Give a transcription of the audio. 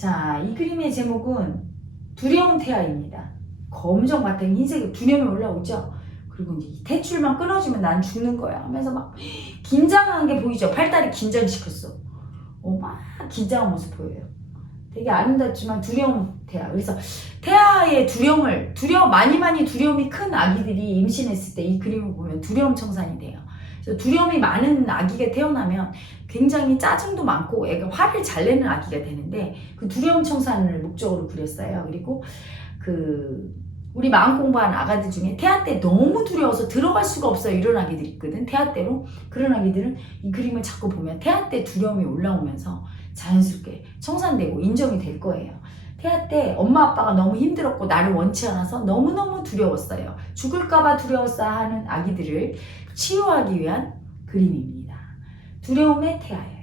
자, 이 그림의 제목은 두려움 태아입니다. 검정 바탕 흰색 두려움이 올라오죠. 그리고 이제 이 대출만 끊어지면 난 죽는 거야 하면서 막 긴장한 게 보이죠. 팔다리 긴장시켰어. 어, 막 긴장한 모습 보여요. 되게 아름답지만 두려움 태아. 그래서 태아의 두려움을 두려움 많이 많이 두려움이 큰 아기들이 임신했을 때 이 그림을 보면 두려움 청산이 돼요. 두려움이 많은 아기가 태어나면 굉장히 짜증도 많고 애가 화를 잘 내는 아기가 되는데 그 두려움 청산을 목적으로 그렸어요. 그리고 그 우리 마음 공부한 아가들 중에 태아 때 너무 두려워서 들어갈 수가 없어요. 이런 아기들이 있거든. 태아 때로 그런 아기들은 이 그림을 자꾸 보면 태아 때 두려움이 올라오면서 자연스럽게 청산되고 인정이 될 거예요. 태아 때 엄마 아빠가 너무 힘들었고 나를 원치 않아서 너무너무 두려웠어요. 죽을까봐 두려웠어 하는 아기들을 치유하기 위한 그림입니다. 두려움의 태아예요.